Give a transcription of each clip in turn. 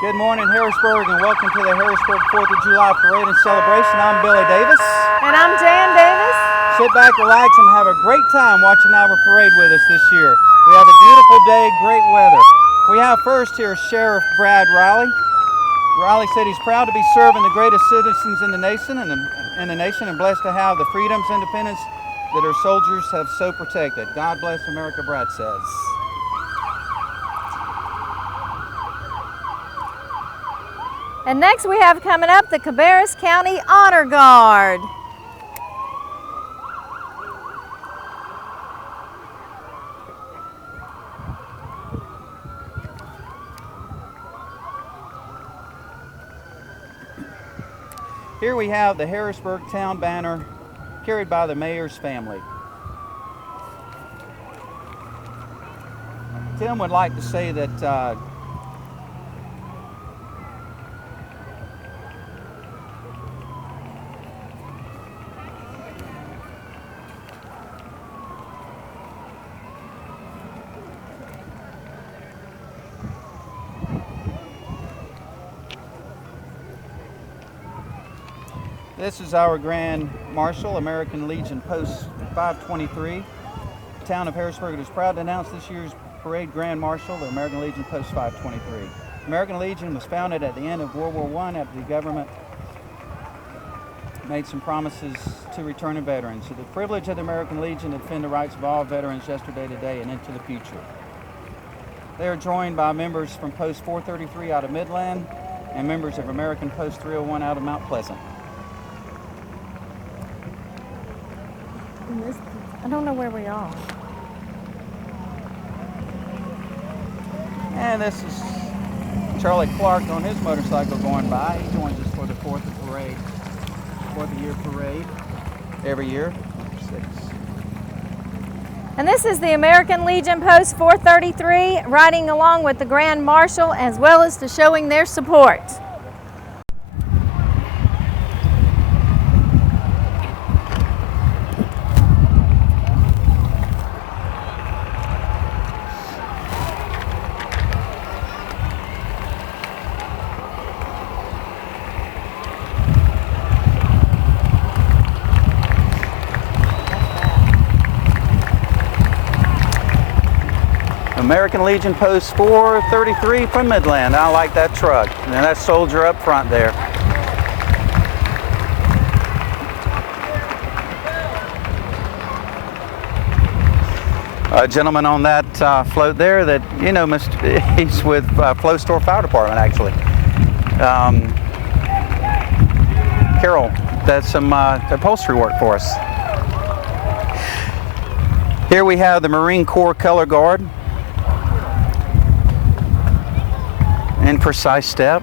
Good morning, Harrisburg, and welcome to the Harrisburg 4th of July Parade and Celebration. I'm Billy Davis. And I'm Jan Davis. Sit back, relax, and have a great time watching our parade with us this year. We have a beautiful day, great weather. We have first here Sheriff Brad Riley. Riley said he's proud to be serving the greatest citizens in the nation and blessed to have the freedoms, independence that our soldiers have so protected. God bless America, Brad says. And next we have coming up the Cabarrus County Honor Guard. Here we have the Harrisburg Town banner carried by the mayor's family. Tim would like to say that this is our Grand Marshal, American Legion Post 523. The town of Harrisburg is proud to announce this year's parade Grand Marshal, the American Legion Post 523. American Legion was founded at the end of World War I after the government made some promises to returning veterans. So the privilege of the American Legion to defend the rights of all veterans yesterday, today, and into the future. They are joined by members from Post 433 out of Midland and members of American Post 301 out of Mount Pleasant. I don't know where we are. And this is Charlie Clark on his motorcycle going by. He joins us for the 4th of year parade every year. 6. And this is the American Legion Post 433 riding along with the Grand Marshal as well as to showing their support. American Legion Post 433 from Midland. I like that truck. And that soldier up front there. A gentleman on that float there that, you know, he's with Flow Store Fire Department, actually. Carol does some upholstery work for us. Here we have the Marine Corps Color Guard. In precise step.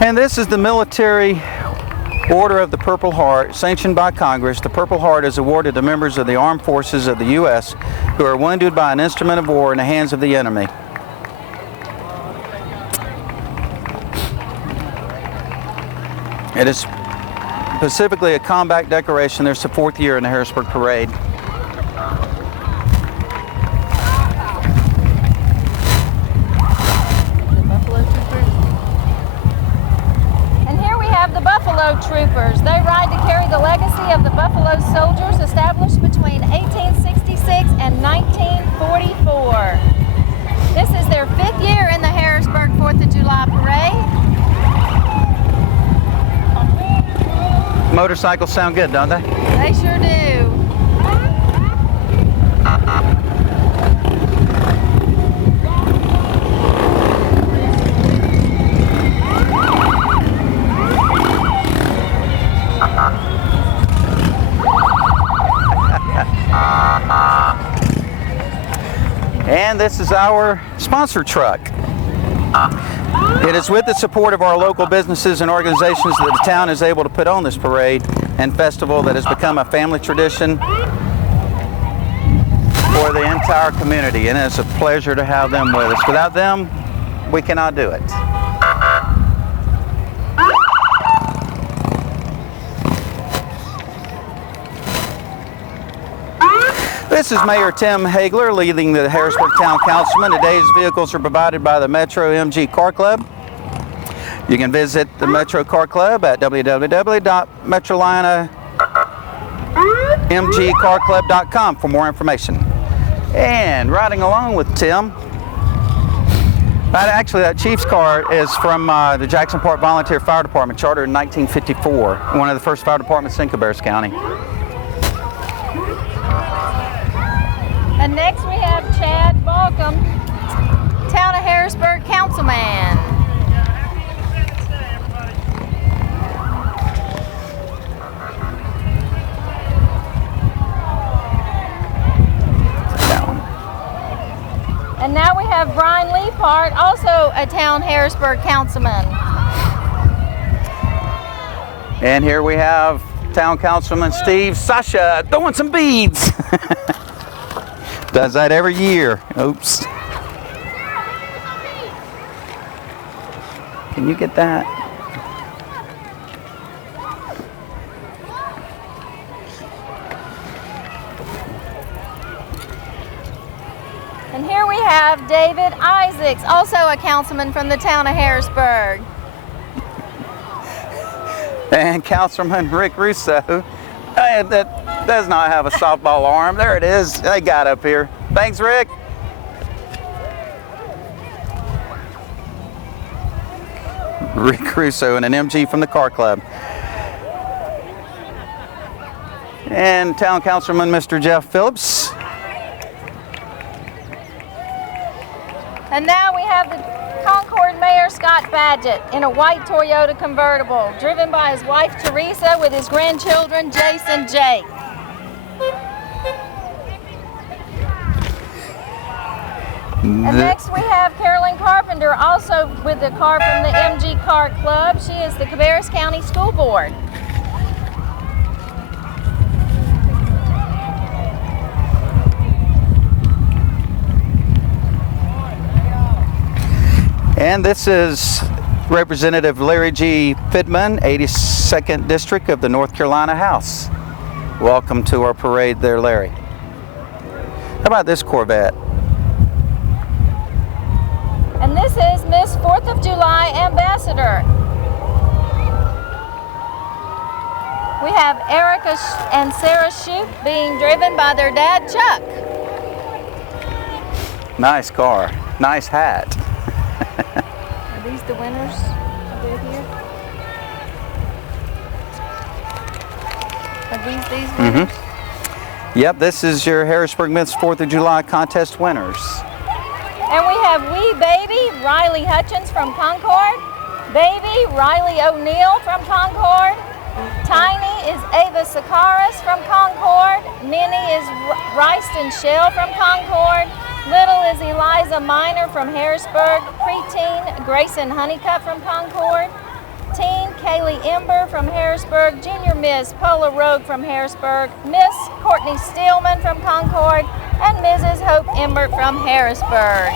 And this is the military Order of the Purple Heart, sanctioned by Congress. The Purple Heart is awarded to members of the armed forces of the U.S. who are wounded by an instrument of war in the hands of the enemy. It is specifically a combat decoration. There's the 4th year in the Harrisburg Parade. And here we have the Buffalo Troopers. They ride to carry the legacy of the Buffalo soldiers established between 1866 and 1944. This is their 5th year in the Harrisburg 4th of July Parade. Motorcycles sound good, don't they? They sure do. And this is our sponsor truck. It is with the support of our local businesses and organizations that the town is able to put on this parade and festival that has become a family tradition for the entire community, and it's a pleasure to have them with us. Without them, we cannot do it. This is Mayor Tim Hagler leading the Harrisburg Town Councilman. Today's vehicles are provided by the Metro MG Car Club. You can visit the Metro Car Club at www.metrolineamgcarclub.com for more information. And riding along with Tim, actually that Chief's car is from the Jackson Park Volunteer Fire Department, chartered in 1954, one of the first fire departments in Cabarrus County. And next we have Chad Balcom, Town of Harrisburg Councilman. And now we have Brian Leapart, also a Town Harrisburg Councilman. And here we have Town Councilman Steve Sasha throwing some beads. Does that every year. Oops. Can you get that? And here we have David Isaacs, also a councilman from the Town of Harrisburg. And Councilman Rick Russo, that does not have a softball arm. There it is. They got up here. Thanks, Rick. Rick Russo and an MG from the Car Club. And Town Councilman Mr. Jeff Phillips. And now we have the Concord Mayor Scott Badgett in a white Toyota convertible, driven by his wife Teresa with his grandchildren Jace and Jake. And next we have Carolyn Carpenter, also with the car from the MG Car Club. She is the Cabarrus County School Board. And this is Representative Larry G. Fidman, 82nd District of the North Carolina House. Welcome to our parade there, Larry. How about this Corvette? And this is Miss 4th of July Ambassador. We have Erica and Sarah Shoup being driven by their dad, Chuck. Nice car. Nice hat. Are these the winners over here? Are these winners? Yep, this is your Harrisburg Miss 4th of July contest winners. And we have Wee Baby, Riley Hutchins from Concord. Baby, Riley O'Neill from Concord. Tiny is Ava Sakaris from Concord. Minnie is Ryston Shell from Concord. Little is Eliza Miner from Harrisburg. Preteen, Grayson Honeycutt from Concord. Teen, Kaylee Ember from Harrisburg. Junior Miss, Paula Rogue from Harrisburg. Miss, Courtney Steelman from Concord. And Mrs. Hope Embert from Harrisburg.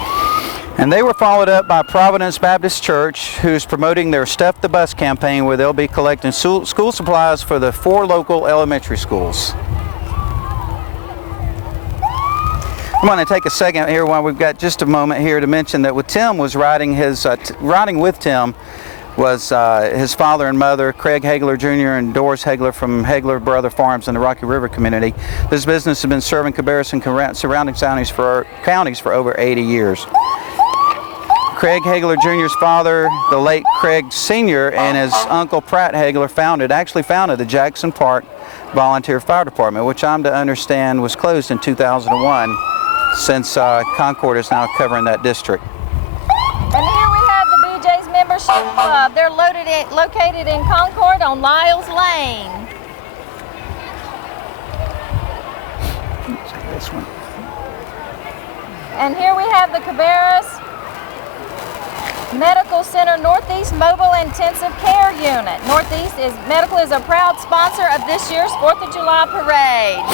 And they were followed up by Providence Baptist Church, who's promoting their Stuff the Bus campaign, where they'll be collecting school supplies for the 4 local elementary schools. I'm going to take a second here while we've got just a moment here to mention that with Tim was riding with Tim was his father and mother, Craig Hagler Jr. and Doris Hagler from Hagler Brother Farms in the Rocky River community. This business has been serving Cabarrus and surrounding counties for over 80 years. Craig Hagler Jr.'s father, the late Craig Sr., and his uncle Pratt Hagler actually founded the Jackson Park Volunteer Fire Department, which I'm to understand was closed in 2001, since Concord is now covering that district. And here we have the BJ's Membership Club. They're located in Concord on Lyles Lane. This one. And here we have the Cabarrus Medical Center Northeast Mobile Intensive Care Unit. Northeast Medical is a proud sponsor of this year's 4th of July parade.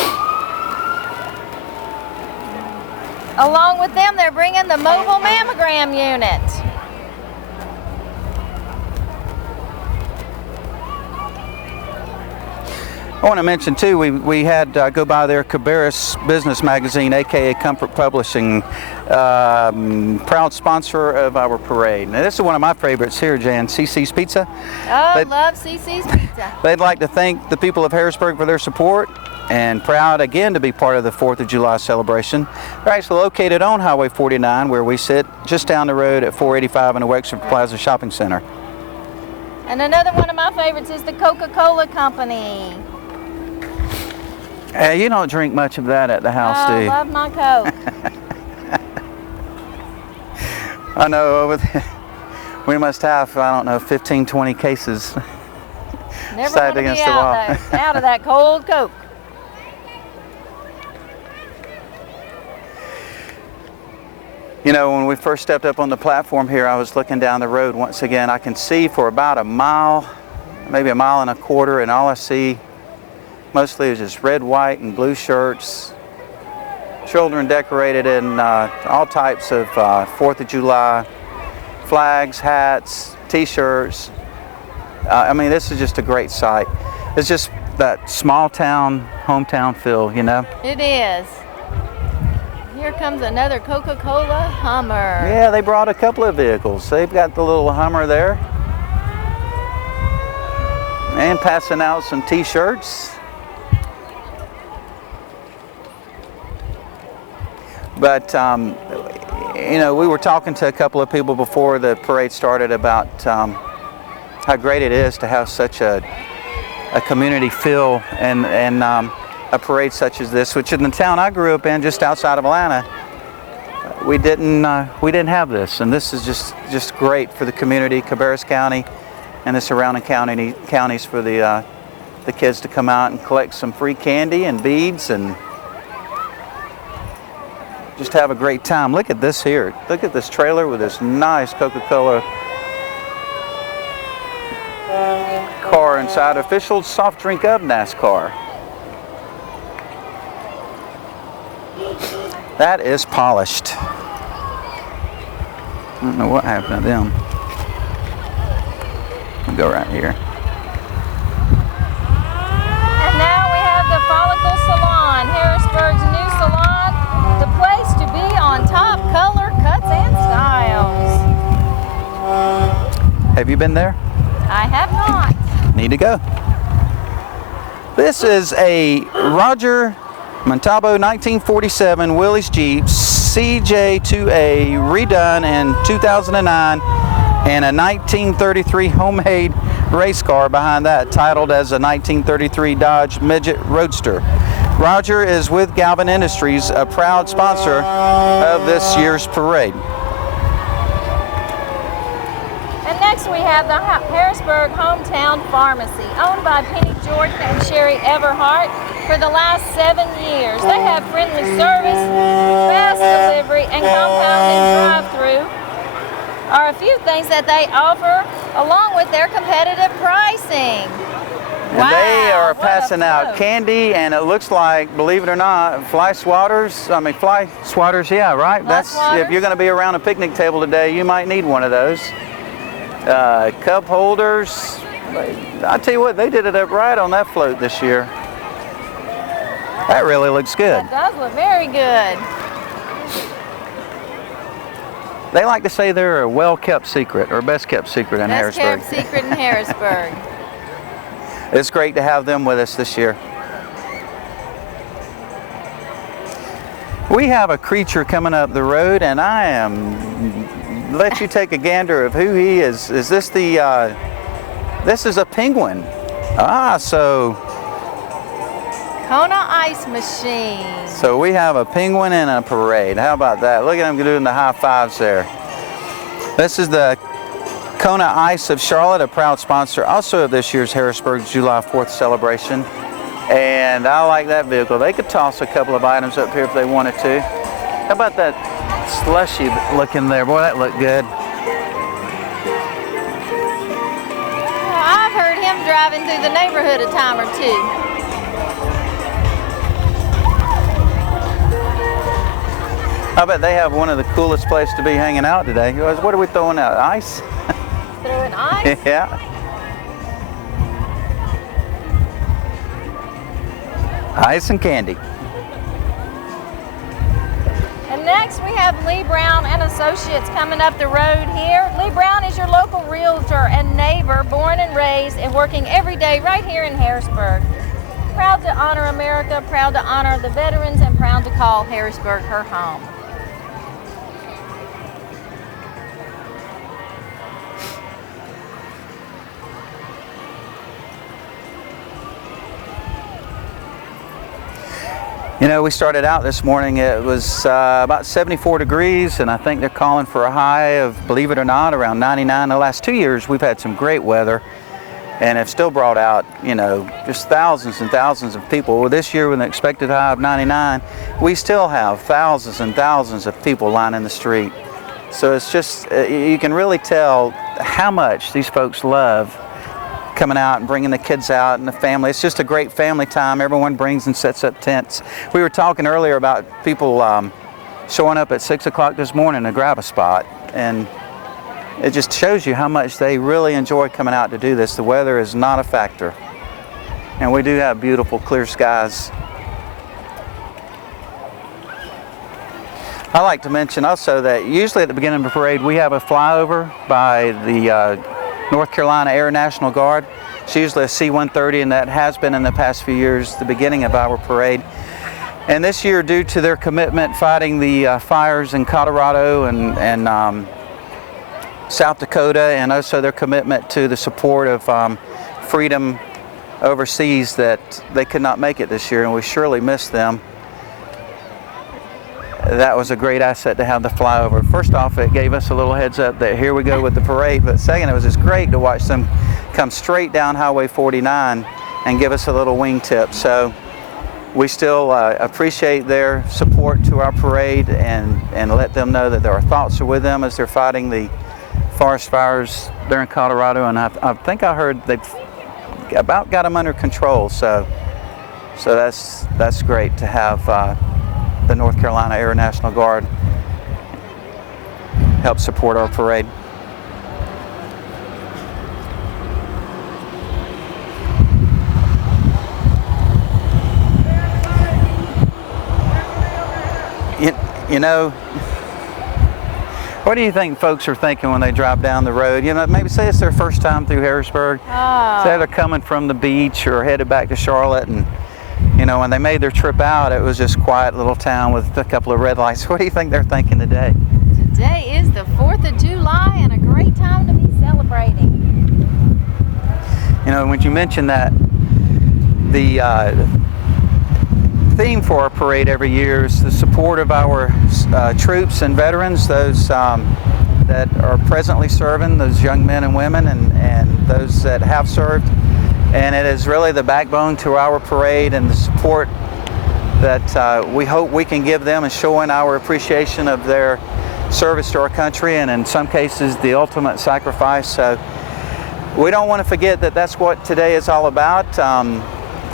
Along with them, they're bringing the mobile mammogram unit. I want to mention too, we had go by there, Cabarrus Business Magazine, aka Comfort Publishing, proud sponsor of our parade. Now this is one of my favorites here, Jan, CC's Pizza. Oh, love CC's Pizza. They'd like to thank the people of Harrisburg for their support, and proud again to be part of the 4th of July celebration. They're actually located on Highway 49, where we sit just down the road at 485 in the Wexford Plaza Shopping Center. And another one of my favorites is the Coca-Cola Company. You don't drink much of that at the house, do you? I love my Coke. I know, we must have, I don't know, 15, 20 cases. Never want to be out of that cold Coke. You know, when we first stepped up on the platform here, I was looking down the road once again. I can see for about a mile, maybe a mile and a quarter, and all I see mostly is just red, white, and blue shirts. Children decorated in all types of 4th of July flags, hats, t-shirts. I mean, this is just a great sight. It's just that small town, hometown feel, you know? It is. Here comes another Coca-Cola Hummer. Yeah, they brought a couple of vehicles. They've got the little Hummer there. And passing out some t-shirts. But, you know, we were talking to a couple of people before the parade started about how great it is to have such a community feel and a parade such as this, which in the town I grew up in, just outside of Atlanta, we didn't have this, and this is just great for the community, Cabarrus County, and the surrounding counties for the kids to come out and collect some free candy and beads and just have a great time. Look at this here. Look at this trailer with this nice Coca-Cola car inside, official soft drink of NASCAR. That is polished. I don't know what happened to them. I'll go right here. And now we have the Follicle Salon, Harrisburg's new salon, the place to be on top color, cuts, and styles. Have you been there? I have not. Need to go. This is a Roger Montalvo 1947 Willys Jeep CJ2A redone in 2009, and a 1933 homemade race car behind that, titled as a 1933 Dodge Midget Roadster. Roger is with Galvin Industries, a proud sponsor of this year's parade. And next we have the Harrisburg Hometown Pharmacy, owned by Penny Jordan and Sherry Everhart for the last 7 years. They have friendly service, fast delivery, and compounding drive-through are a few things that they offer, along with their competitive pricing. And they are passing out candy, and it looks like, believe it or not, fly swatters, yeah, right? That's if you're going to be around a picnic table today, you might need one of those. Cup holders. I tell you what, they did it up right on that float this year. That really looks good. That does look very good. They like to say they're a well-kept secret, or best-kept secret in Harrisburg. Best-kept secret in Harrisburg. It's great to have them with us this year. We have a creature coming up the road, and I am let you take a gander of who he is. Is this the? This is a penguin. So. Kona Ice Machine. So we have a penguin in a parade. How about that? Look at him doing the high fives there. This is the Kona Ice of Charlotte, a proud sponsor also of this year's Harrisburg July 4th celebration. And I like that vehicle. They could toss a couple of items up here if they wanted to. How about that slushy looking there? Boy, that looked good. I've heard him driving through the neighborhood a time or two. I bet they have one of the coolest places to be hanging out today. What are we throwing out? Ice? Throwing ice? Yeah. Ice and candy. And next we have Lee Brown and Associates coming up the road here. Lee Brown is your local realtor and neighbor, born and raised and working every day right here in Harrisburg. Proud to honor America, proud to honor the veterans, and proud to call Harrisburg her home. You know, we started out this morning, it was about 74 degrees, and I think they're calling for a high of, believe it or not, around 99. The last 2 years we've had some great weather and have still brought out, you know, just thousands and thousands of people. Well, this year with an expected high of 99, we still have thousands and thousands of people lining the street. So it's just, you can really tell how much these folks love coming out and bringing the kids out and the family. It's just a great family time. Everyone brings and sets up tents. We were talking earlier about people showing up at 6 o'clock this morning to grab a spot, and it just shows you how much they really enjoy coming out to do this. The weather is not a factor, and we do have beautiful clear skies. I like to mention also that usually at the beginning of the parade we have a flyover by the North Carolina Air National Guard. It's usually a C-130, and that has been in the past few years the beginning of our parade. And this year, due to their commitment fighting the fires in Colorado and South Dakota, and also their commitment to the support of freedom overseas, that they could not make it this year, and we surely miss them. That was a great asset to have the flyover. First off, it gave us a little heads up that here we go with the parade, but second, it was just great to watch them come straight down Highway 49 and give us a little wingtip. So we still appreciate their support to our parade, and let them know that our thoughts are with them as they're fighting the forest fires there in Colorado. And I think I heard they've about got them under control. So that's great to have the North Carolina Air National Guard help support our parade. You know, what do you think folks are thinking when they drive down the road? You know, maybe say it's their first time through Harrisburg. Say they're coming from the beach or headed back to Charlotte, and you know, when they made their trip out, it was just a quiet little town with a couple of red lights. What do you think they're thinking today? Today is the 4th of July and a great time to be celebrating. You know, when you mentioned that, the theme for our parade every year is the support of our troops and veterans, those that are presently serving, those young men and women, and those that have served. And it is really the backbone to our parade and the support that we hope we can give them, and showing our appreciation of their service to our country, and in some cases the ultimate sacrifice. So we don't want to forget that that's what today is all about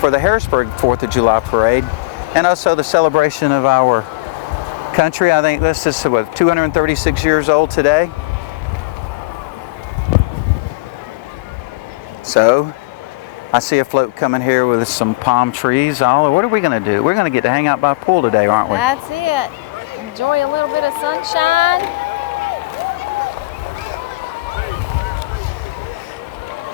for the Harrisburg 4th of July parade, and also the celebration of our country. I think this is 236 years old today. So I see a float coming here with some palm trees. What are we going to do? We're going to get to hang out by a pool today, aren't we? That's it. Enjoy a little bit of sunshine.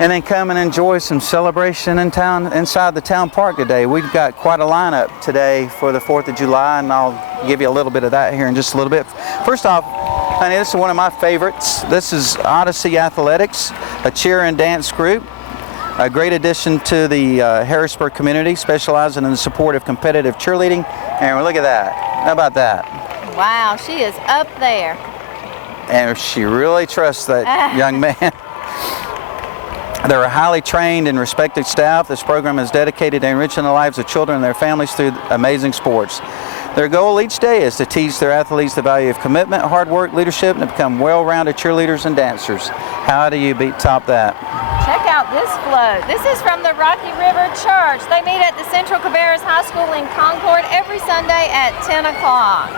And then come and enjoy some celebration in town, inside the town park today. We've got quite a lineup today for the 4th of July, and I'll give you a little bit of that here in just a little bit. First off, honey, this is one of my favorites. This is Odyssey Athletics, a cheer and dance group. A great addition to the Harrisburg community, specializing in the support of competitive cheerleading. And look at that. How about that? Wow, she is up there. And she really trusts that young man. They're a highly trained and respected staff. This program is dedicated to enriching the lives of children and their families through amazing sports. Their goal each day is to teach their athletes the value of commitment, hard work, leadership, and to become well-rounded cheerleaders and dancers. How do you top that? Check out this float. This is from the Rocky River Church. They meet at the Central Cabarrus High School in Concord every Sunday at 10 o'clock.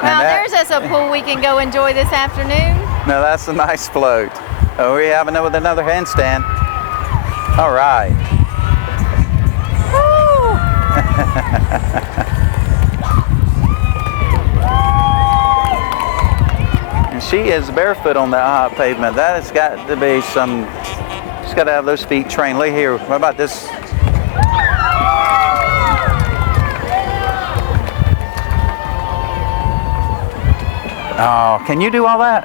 Well, there's us a pool we can go enjoy this afternoon. No, that's a nice float. Oh, we have another handstand. All right. Woo! And she is barefoot on that hot pavement. That has got to be some, she's got to have those feet trained. Look here, what about this? Oh, can you do all that?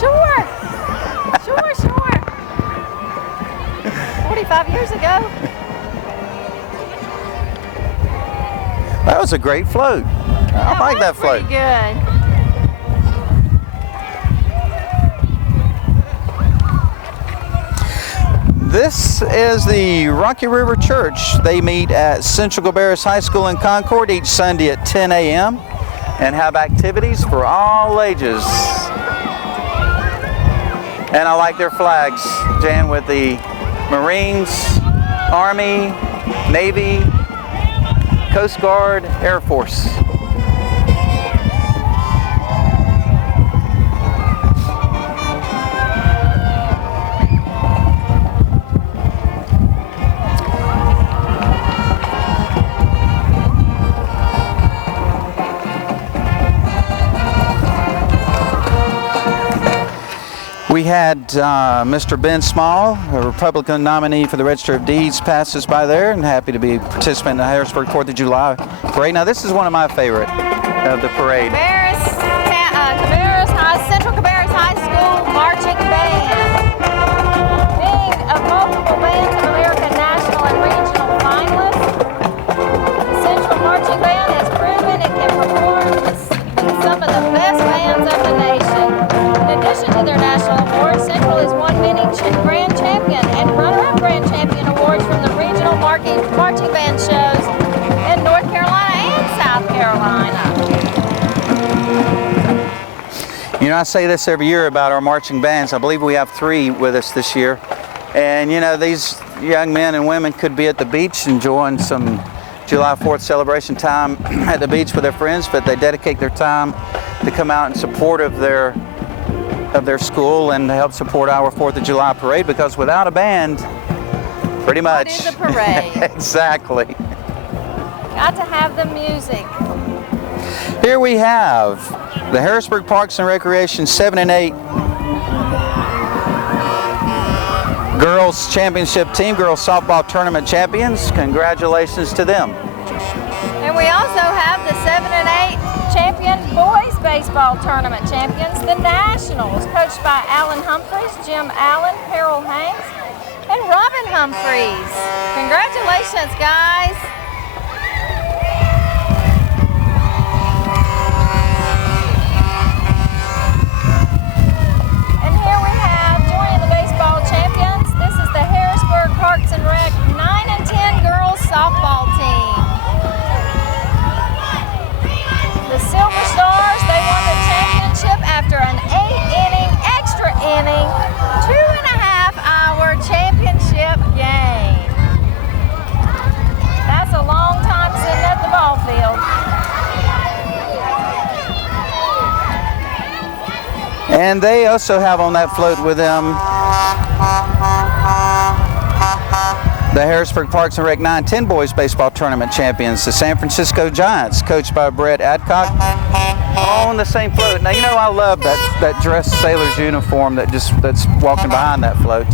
Sure. Sure. 45 years ago. That was a great float. I like that float. Pretty good. This is the Rocky River Church. They meet at Central Cabarrus High School in Concord each Sunday at 10 a.m. and have activities for all ages. And I like their flags, Jan, with the Marines, Army, Navy, Coast Guard, Air Force. We had Mr. Ben Small, a Republican nominee for the Register of Deeds, passes by there, and happy to be participating in the Harrisburg 4th of July parade. Now, this is one of my favorite of the parade. Central Cabarrus High School Marching Band. Being a multiple Bands of America national and regional finalists, the Central Marching Band has proven it can perform with some of the best bands of the nation. In addition to their national awards, Central has won many grand champion and runner-up grand champion awards from the regional marching band shows in North Carolina and South Carolina. You know, I say this every year about our marching bands. I believe we have 3 with us this year. And you know, these young men and women could be at the beach enjoying some July 4th celebration time at the beach with their friends, but they dedicate their time to come out in support of their school and to help support our 4th of July parade, because without a band, pretty much. What is a parade? Exactly. Got to have the music. Here we have the Harrisburg Parks and Recreation 7 and 8 Girls Championship Team, Girls Softball Tournament Champions. Congratulations to them. And we also have the 7 and 8 champion Boys Baseball Tournament Champions, the Nationals, coached by Alan Humphreys, Jim Allen, Harold Hanks, and Robin Humphreys. Congratulations, guys. And here we have, joining the baseball champions, this is the Harrisburg Parks and Rec 9 and 10 girls softball team. The Silver Stars, they won the championship after an 8-inning, extra inning, 2.5-hour championship game. That's a long time sitting at the ball field. And they also have on that float with them the Harrisburg Parks and Rec 9-10 Boys Baseball Tournament Champions, the San Francisco Giants, coached by Brett Adcock, on the same float. Now, you know, I love that dress sailor's uniform that's walking behind that float.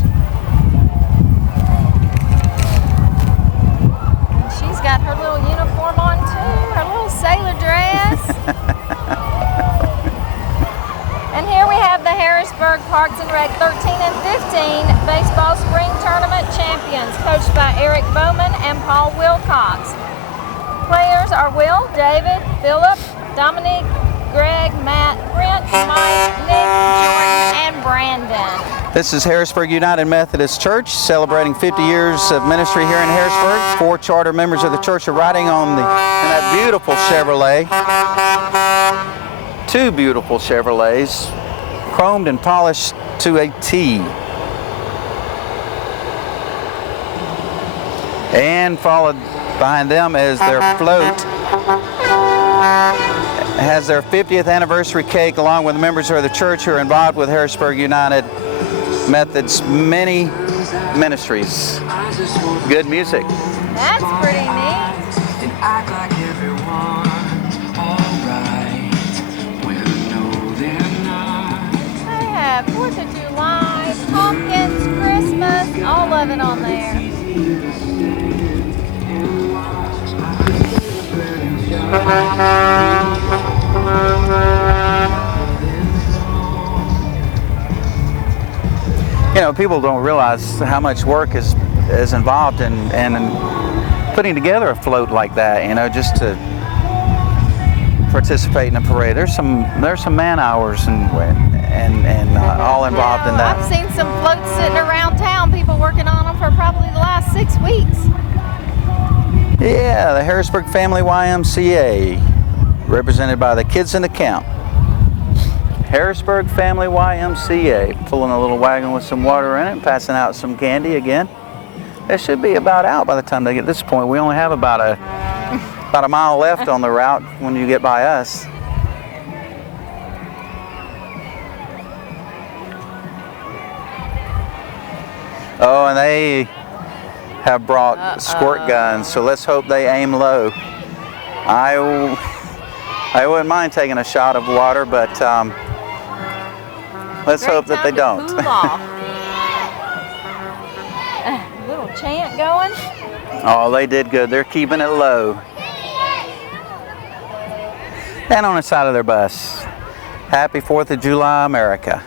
She's got her little uniform on too, her little sailor dress. And here we have the Harrisburg Parks and Rec 13 and 15 Baseball Spring Tournament Champions, coached by Eric Bowman and Paul Wilcox. Players are Will, David, Philip, Dominique, Greg, Matt, Brent, Mike, Nick, Jordan, and Brandon. This is Harrisburg United Methodist Church, celebrating 50 years of ministry here in Harrisburg. 4 charter members of the church are riding in that beautiful Chevrolet. 2 beautiful Chevrolets, chromed and polished to a T. And followed behind them is their float. It has their 50th anniversary cake, along with members of the church who are involved with Harrisburg United Method's many ministries. Good music. That's pretty neat. of July, pumpkins, Christmas, all of it on there. You know, people don't realize how much work is involved in putting together a float like that. You know, just to participate in a parade. There's some man hours and all involved in that. I've seen some floats sitting around town. People working on them for probably the last 6 weeks. Yeah, the Harrisburg Family YMCA, represented by the kids in the camp. Harrisburg Family YMCA, pulling a little wagon with some water in it and passing out some candy again. They should be about out by the time they get to this point. We only have about a mile left on the route when you get by us. Oh, and they have brought squirt guns, so let's hope they aim low. I wouldn't mind taking a shot of water, but let's hope that they don't. Cool off. Little chant going. Oh, they did good. They're keeping it low. And on the side of their bus, Happy 4th of July, America.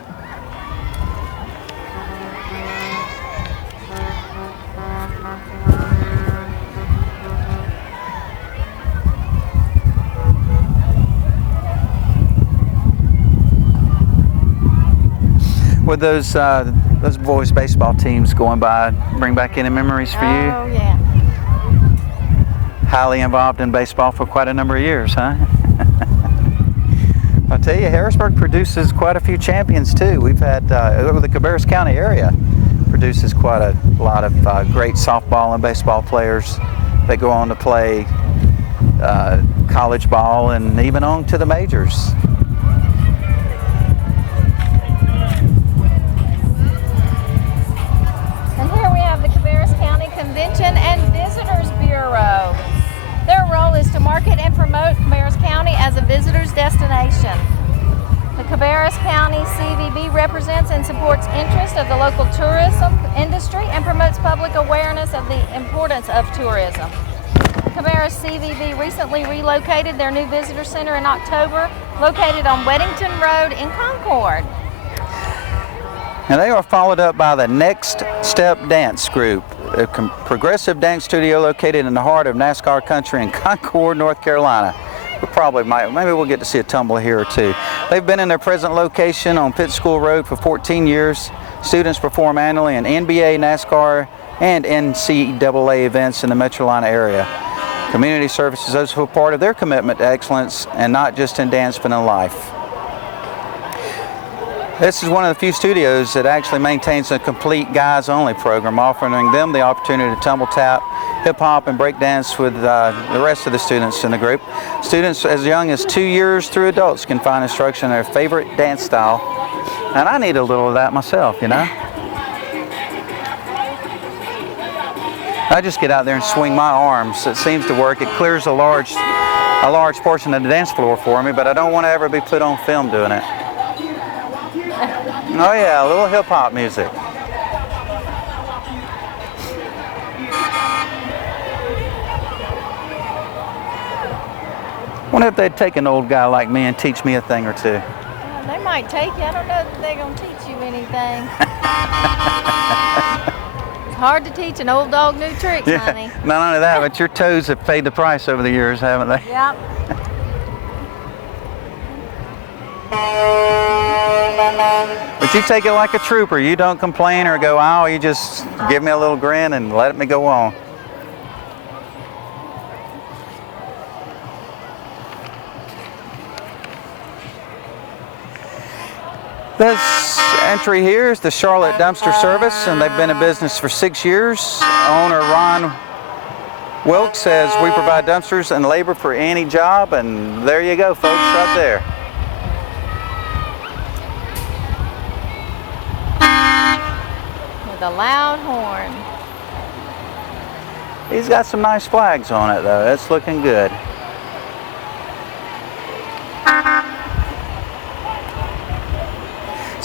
With those boys' baseball teams going by, bring back any memories for you? Oh, yeah. Highly involved in baseball for quite a number of years, huh? I'll tell you, Harrisburg produces quite a few champions too. We've had, the Cabarrus County area produces quite a lot of great softball and baseball players that go on to play college ball and even on to the majors. And here we have the Cabarrus County Convention and Visitors Bureau. Their role is to market and promote Cabarrus County as a visitor's destination. The Cabarrus County CVB represents and supports interest of the local tourism industry and promotes public awareness of the importance of tourism. Cabarrus CVB recently relocated their new visitor center in October, located on Weddington Road in Concord. And they are followed up by the Next Step Dance Group, a progressive dance studio located in the heart of NASCAR country in Concord, North Carolina. Maybe we'll get to see a tumble here or two. They've been in their present location on Pitt School Road for 14 years. Students perform annually in NBA, NASCAR, and NCAA events in the Metrolina area. Community service is also part of their commitment to excellence, and not just in dance but in life. This is one of the few studios that actually maintains a complete guys-only program, offering them the opportunity to tumble tap, hip-hop, and break dance with the rest of the students in the group. Students as young as 2 years through adults can find instruction in their favorite dance style. And I need a little of that myself, you know. I just get out there and swing my arms. It seems to work. It clears a large portion of the dance floor for me, but I don't want to ever be put on film doing it. Oh yeah, a little hip-hop music. Wonder if they'd take an old guy like me and teach me a thing or two. Well, they might take you. I don't know if they're going to teach you anything. It's hard to teach an old dog new tricks, honey. Not only that, but your toes have paid the price over the years, haven't they? Yep. But you take it like a trooper. You don't complain or go, "Ow," you just give me a little grin and let me go on. This entry here is the Charlotte Dumpster Service, and they've been in business for 6 years. Owner Ron Wilkes says, "We provide dumpsters and labor for any job," and there you go, folks, right there. With a loud horn. He's got some nice flags on it, though. It's looking good.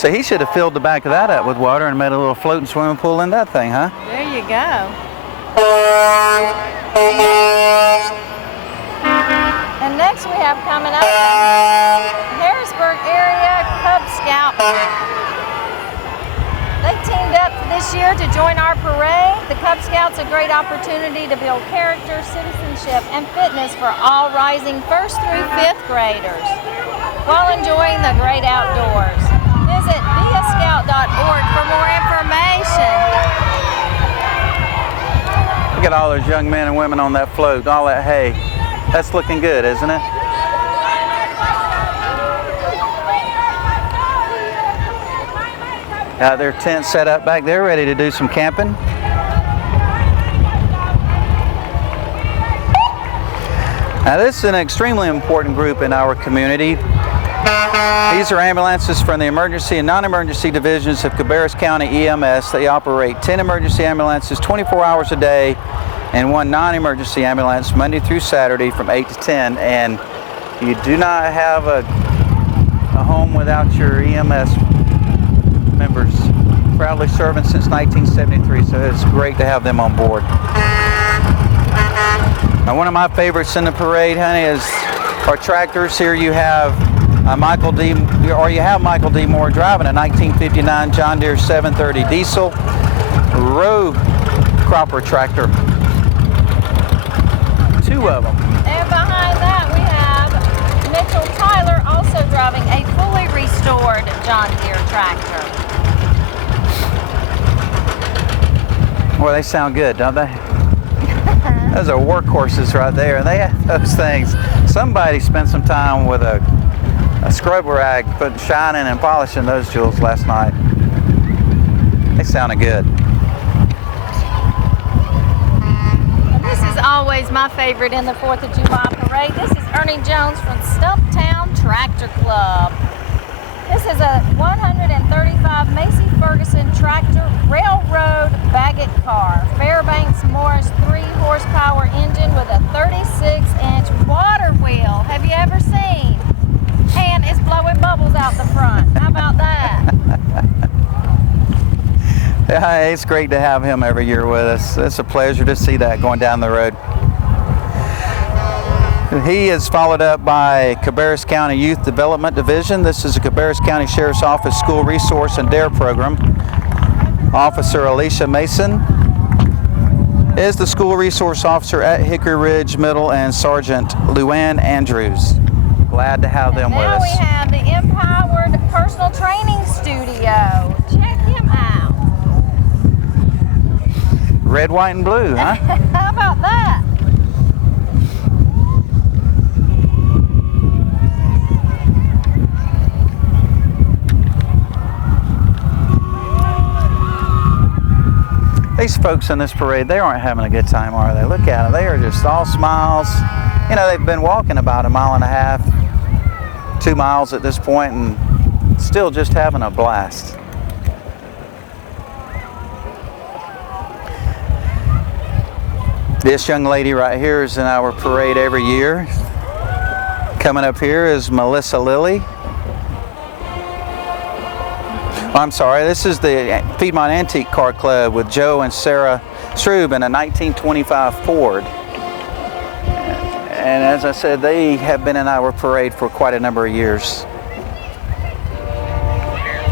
So he should have filled the back of that up with water and made a little floating swimming pool in that thing, huh? There you go. And next we have coming up, Harrisburg area Cub Scout. They teamed up this year to join our parade. The Cub Scouts a great opportunity to build character, citizenship, and fitness for all rising 1st through 5th graders while enjoying the great outdoors. Visit beascout.org for more information. Look at all those young men and women on that float, all that hay. That's looking good, isn't it? Got their tent set up back there, ready to do some camping. Now this is an extremely important group in our community. These are ambulances from the emergency and non-emergency divisions of Cabarrus County EMS. They operate 10 emergency ambulances 24 hours a day and 1 non-emergency ambulance Monday through Saturday from 8 to 10. And you do not have a home without your EMS members, proudly serving since 1973, so it's great to have them on board. Now, one of my favorites in the parade, honey, is our tractors. Here you have Michael D. Moore driving a 1959 John Deere 730 diesel row cropper tractor. 2 of them. And behind that we have Mitchell Tyler also driving a fully restored John Deere tractor. Well, they sound good, don't they? Those are workhorses right there. They have those things. Somebody spent some time with a scrub rag, shining and polishing those jewels last night. They sounded good. And this is always my favorite in the 4th of July parade. This is Ernie Jones from Stumptown Tractor Club. This is a 135 Macy Ferguson tractor railroad baggett car. Fairbanks Morris 3-horsepower engine with a 36-inch water wheel. Have you ever seen? And it's blowing bubbles out the front. How about that? Yeah, it's great to have him every year with us. It's a pleasure to see that going down the road. He is followed up by Cabarrus County Youth Development Division. This is a Cabarrus County Sheriff's Office School Resource and DARE program. Officer Alicia Mason is the School Resource Officer at Hickory Ridge Middle, and Sergeant Luann Andrews. Glad to have them with us. Now we have the Empowered Personal Training Studio. Check him out. Red, white, and blue, huh? How about that? These folks in this parade, they aren't having a good time, are they? Look at them. They are just all smiles. You know, they've been walking about 1.5 miles, 2 miles at this point, and still just having a blast. This young lady right here is in our parade every year. Coming up here is Melissa Lilly. I'm sorry, this is the Piedmont Antique Car Club with Joe and Sarah Strube in a 1925 Ford. And as I said, they have been in our parade for quite a number of years.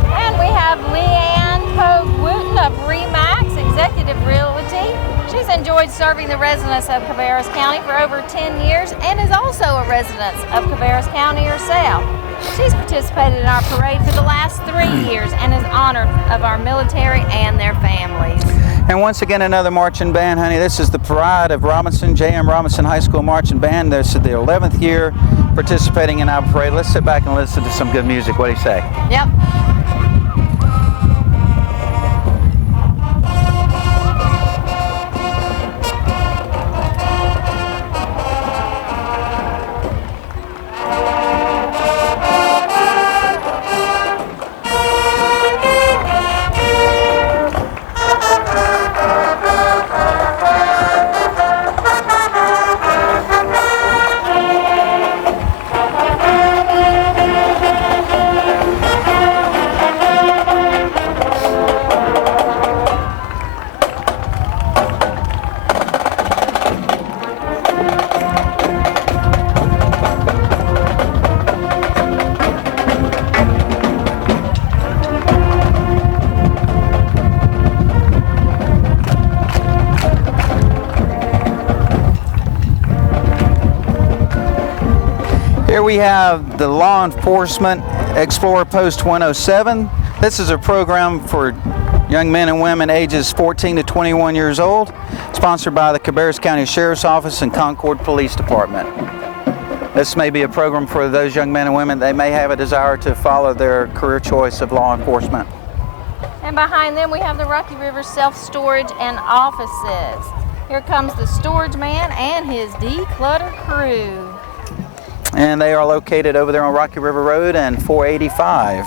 And we have Leanne Pogue-Wooten of RE/MAX Executive Realty. She's enjoyed serving the residents of Cabarrus County for over 10 years and is also a resident of Cabarrus County herself. She's participated in our parade for the last 3 years and is honored of our military and their families. And once again, another marching band, honey. This is the pride of Robinson, J.M. Robinson High School Marching Band. This is the 11th year participating in our parade. Let's sit back and listen to some good music. What do you say? Yep. we have the Law Enforcement Explorer Post 107. This is a program for young men and women ages 14 to 21 years old, sponsored by the Cabarrus County Sheriff's Office and Concord Police Department. This may be a program for those young men and women. They may have a desire to follow their career choice of law enforcement. And behind them we have the Rocky River Self-Storage and Offices. Here comes the storage man and his declutter crew. And they are located over there on Rocky River Road and 485.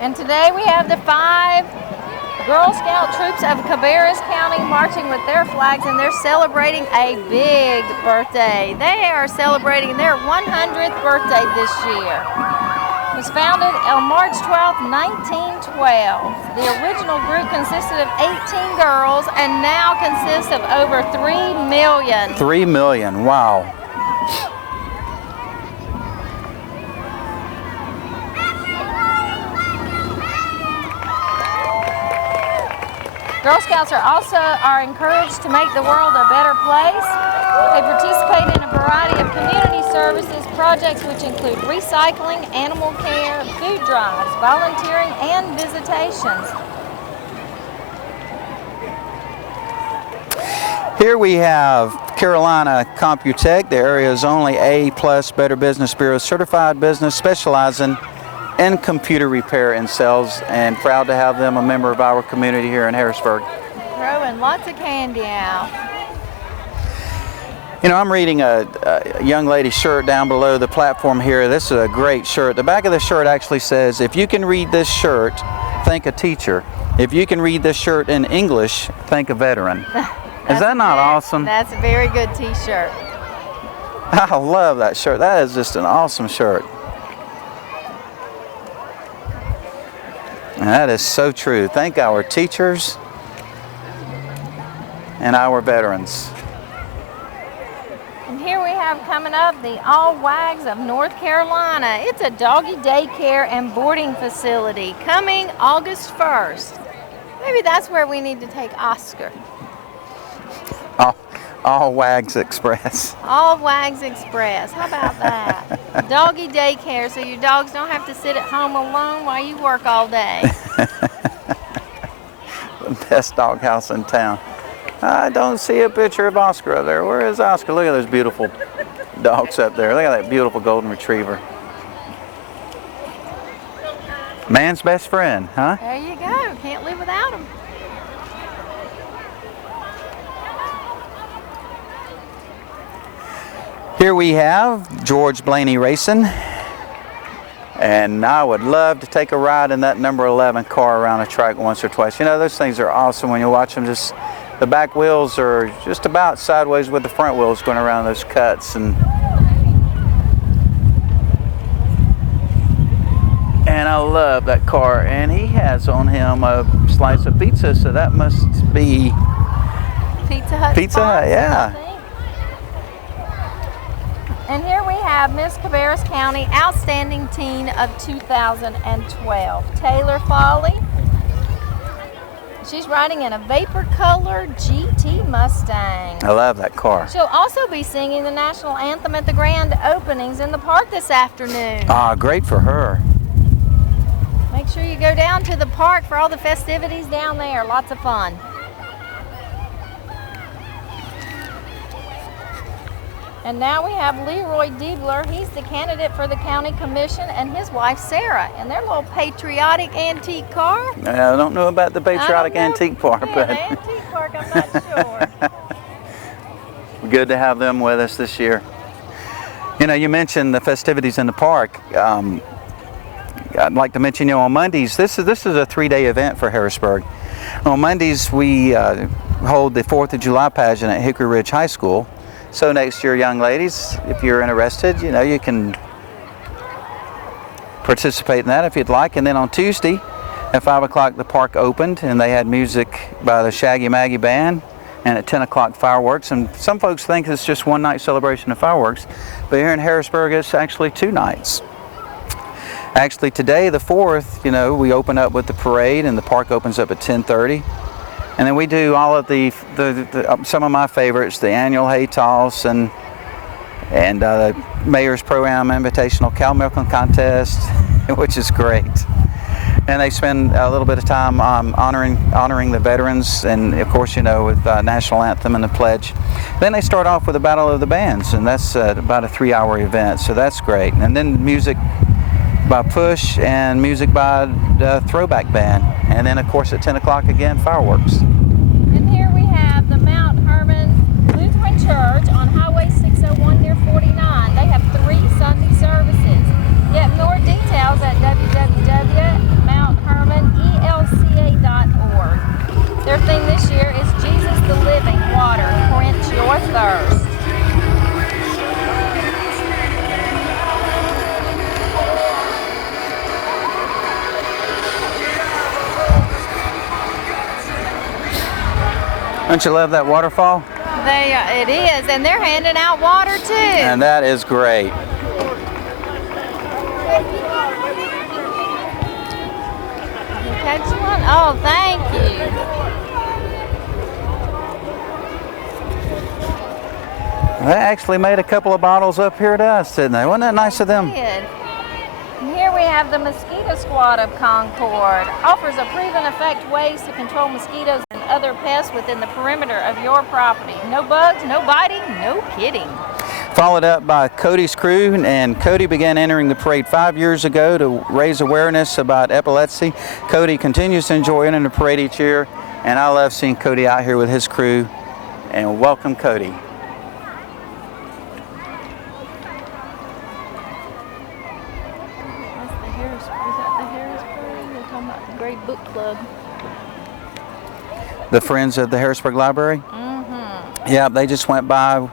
And today we have the 5 Girl Scout troops of Cabarrus County marching with their flags, and they're celebrating a big birthday. They are celebrating their 100th birthday this year. It was founded on March 12, 1912. The original group consisted of 18 girls and now consists of over 3 million. 3 million, wow. Girl Scouts are encouraged to make the world a better place. They participate in a variety of community services projects which include recycling, animal care, food drives, volunteering, and visitations. Here we have Carolina Computech, the area's only A+ Better Business Bureau certified business specializing in computer repair and sales, and proud to have them a member of our community here in Harrisburg. Throwing lots of candy out. You know, I'm reading a young lady's shirt down below the platform here. This is a great shirt. The back of the shirt actually says, if you can read this shirt, thank a teacher. If you can read this shirt in English, thank a veteran. Is that not awesome? That's a very good t-shirt. I love that shirt. That is just an awesome shirt. And that is so true. Thank our teachers and our veterans. And here we have coming up the All Wags of North Carolina. It's a doggy daycare and boarding facility coming August 1st. Maybe that's where we need to take Oscar. All Wags Express. All Wags Express. How about that? Doggy daycare, so your dogs don't have to sit at home alone while you work all day. The best dog house in town. I don't see a picture of Oscar up there. Where is Oscar? Look at those beautiful dogs up there. Look at that beautiful golden retriever. Man's best friend, huh? There you go. Can't live without them. Here we have George Blaney Racing, and I would love to take a ride in that number 11 car around a track once or twice. You know, those things are awesome when you watch them. Just the back wheels are just about sideways with the front wheels going around those cuts, and I love that car. And he has on him a slice of pizza, so that must be Pizza Hut. Pizza Hut, yeah. And here we have Miss Cabarrus County Outstanding Teen of 2012, Taylor Foley. She's riding in a vapor color GT Mustang. I love that car. She'll also be singing the national anthem at the grand openings in the park this afternoon. Ah, great for her. Make sure you go down to the park for all the festivities down there. Lots of fun. And now we have Leroy Diebler. He's the candidate for the county commission, and his wife Sarah in their little patriotic antique car. I don't know about the patriotic antique part, yeah, but the antique park, I'm not sure. Good to have them with us this year. You know, you mentioned the festivities in the park. I'd like to mention, you know, on Mondays, this is a 3-day event for Harrisburg. On Mondays, we hold the 4th of July pageant at Hickory Ridge High School. So next year, young ladies, if you're interested, you know, you can participate in that if you'd like. And then on Tuesday at 5 o'clock, the park opened, and they had music by the Shaggy Maggie Band, and at 10 o'clock, fireworks. And some folks think it's just one night celebration of fireworks, but here in Harrisburg, it's actually 2 nights. Actually, today, the 4th, you know, we open up with the parade, and the park opens up at 10:30. And then we do all of some of my favorites, the annual hay toss and the Mayor's Pro-Am Invitational Cow Milking Contest, which is great. And they spend a little bit of time honoring the veterans, and of course, you know, with national anthem and the pledge. Then they start off with a battle of the bands, and that's about a 3-hour event, so that's great. And then music by Push and music by the Throwback Band. And then, of course, at 10 o'clock again, fireworks. And here we have the Mount Hermon Lutheran Church on Highway 601 near 49. They have 3 Sunday services. Get more details at www.mounthermonelca.org. Their theme this year is Jesus the Living Water, quench your thirst. Don't you love that waterfall? It is, and they're handing out water too. And that is great. You catch one? Oh, thank you. They actually made a couple of bottles up here to us, didn't they? Wasn't that nice of them? They did. And here we have the Mosquito Squad of Concord. Offers a proven effective ways to control mosquitoes and other pests within the perimeter of your property. No bugs, no biting, no kidding. Followed up by Cody's crew, and Cody began entering the parade 5 years ago to raise awareness about epilepsy. Cody continues to enjoy entering the parade each year, and I love seeing Cody out here with his crew. And welcome, Cody. Book club. The Friends of the Harrisburg Library? Mm-hmm. Yeah, they just went by.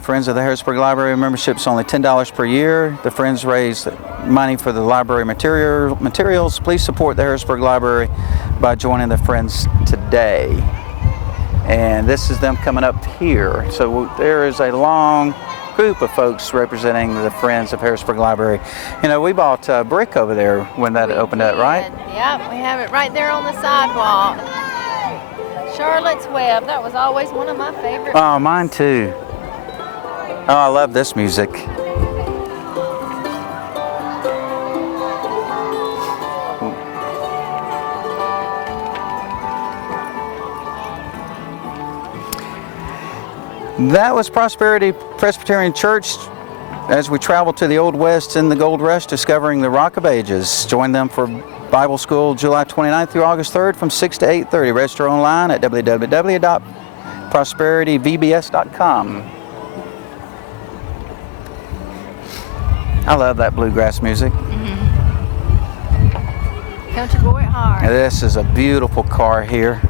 Friends of the Harrisburg Library membership's only $10 per year. The Friends raise money for the library materials. Please support the Harrisburg Library by joining the Friends today. And this is them coming up here. So there is a long group of folks representing the Friends of Harrisburg Library. You know, we bought a brick over there when that opened up, right? Yep, we have it right there on the sidewalk. Charlotte's Web, that was always one of my favorites. Oh, mine too. Oh, I love this music. That was Prosperity Presbyterian Church as we travel to the Old West in the Gold Rush, discovering the Rock of Ages. Join them for Bible School July 29th through August 3rd from 6 to 8:30. Register online at www.prosperityvbs.com. I love that bluegrass music. Mm-hmm. Country boy at heart. This is a beautiful car here.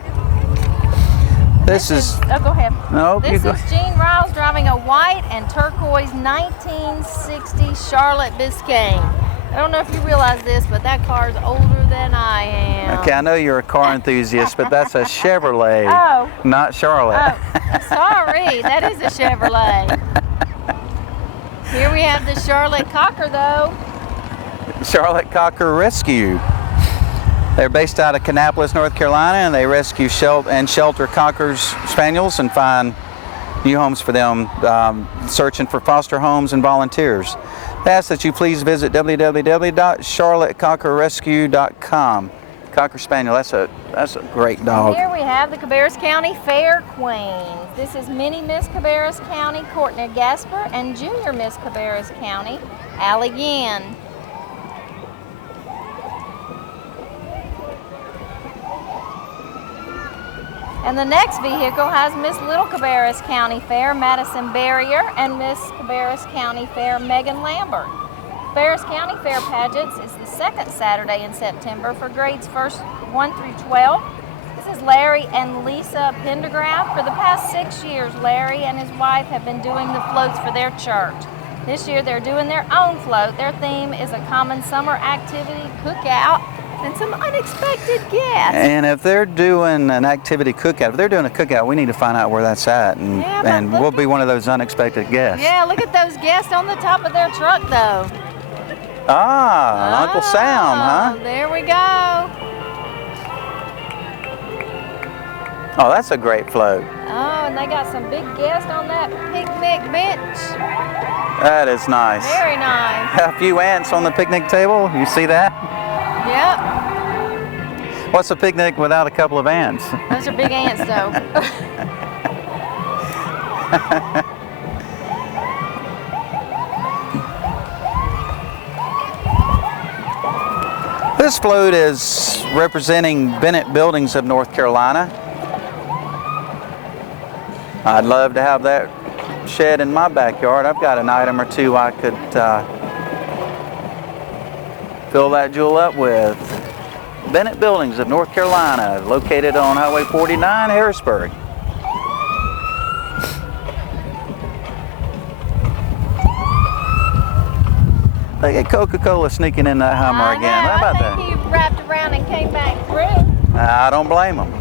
This is oh, go ahead. No, this is Gene Riles driving a white and turquoise 1960 Charlotte Biscayne. I don't know if you realize this, but that car is older than I am. Okay, I know you're a car enthusiast, but that's a Chevrolet, not Charlotte. Oh, sorry, that is a Chevrolet. Here we have the Charlotte Cocker, though. Charlotte Cocker Rescue. They're based out of Kannapolis, North Carolina, and they rescue and shelter Cockers Spaniels and find new homes for them, searching for foster homes and volunteers. I ask that you please visit www.charlottecockerrescue.com. Cocker Spaniel, that's a great dog. And here we have the Cabarrus County Fair Queens. This is Mini Miss Cabarrus County, Courtney Gasper, and Junior Miss Cabarrus County, Allie Gann. And the next vehicle has Miss Little Cabarrus County Fair, Madison Barrier, and Miss Cabarrus County Fair, Megan Lambert. Cabarrus County Fair Pageants is the second Saturday in September for grades 1 through 12. This is Larry and Lisa Pendergraph. For the past 6 years, Larry and his wife have been doing the floats for their church. This year, they're doing their own float. Their theme is a common summer activity cookout and some unexpected guests. And if they're doing an activity cookout, if they're doing a cookout, we need to find out where that's at, and we'll be one of those unexpected guests. Yeah, look at those guests on the top of their truck, though. Uncle Sam, huh? There we go. Oh, that's a great float. Oh, and they got some big guests on that picnic bench. That is nice. Very nice. A few ants on the picnic table. You see that? Yep. What's a picnic without a couple of ants? Those are big ants, though. This float is representing Bennett Buildings of North Carolina. I'd love to have that shed in my backyard. I've got an item or two I could fill that jewel up with. Bennett Buildings of North Carolina, located on Highway 49, Harrisburg. Look at Coca-Cola sneaking in that Hummer again. How about that? I think he wrapped around and came back through. I don't blame him.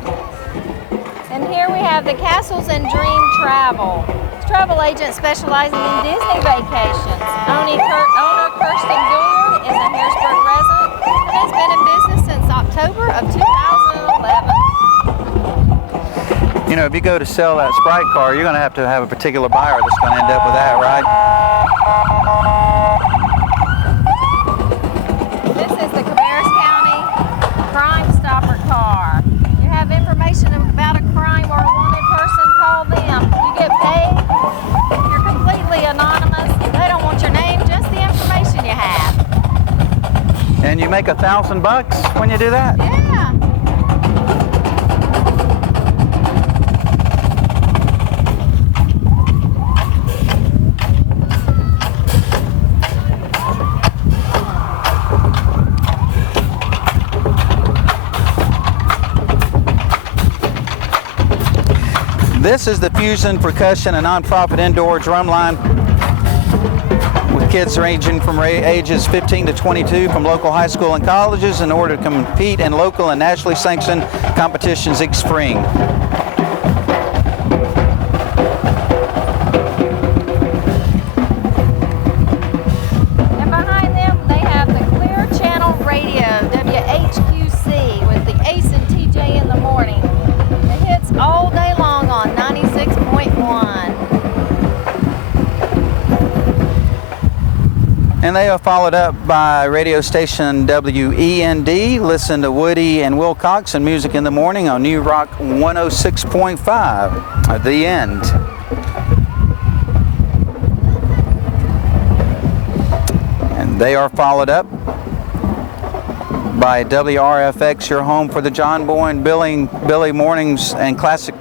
And here we have the Castles and Dream Travel. Travel agent specializing in Disney vacations. Owner Kirsten Gouliard is a Harrisburg resident and has been in business since October of 2011. You know, if you go to sell that Sprite car, you're going to have a particular buyer that's going to end up with that, right? This is the Cabarrus County Crime Stopper car. You have information about a crime or a wanted person, call them. You get paid. You're completely anonymous. They don't want your name, just the information you have. And you make $1,000 when you do that? Yeah. This is the Fusion Percussion, a nonprofit indoor drum line with kids ranging from ages 15 to 22 from local high school and colleges in order to compete in local and nationally sanctioned competitions each spring. And behind them, they have the Clear Channel Radio, WHQC, with the Ace and TJ in the morning. It hits all day long on 96.1. And they are followed up by radio station WEND. Listen to Woody and Will Cox and Music in the Morning on New Rock 106.5 at the end. And they are followed up by WRFX, your home for the John Boy and Billy mornings and classic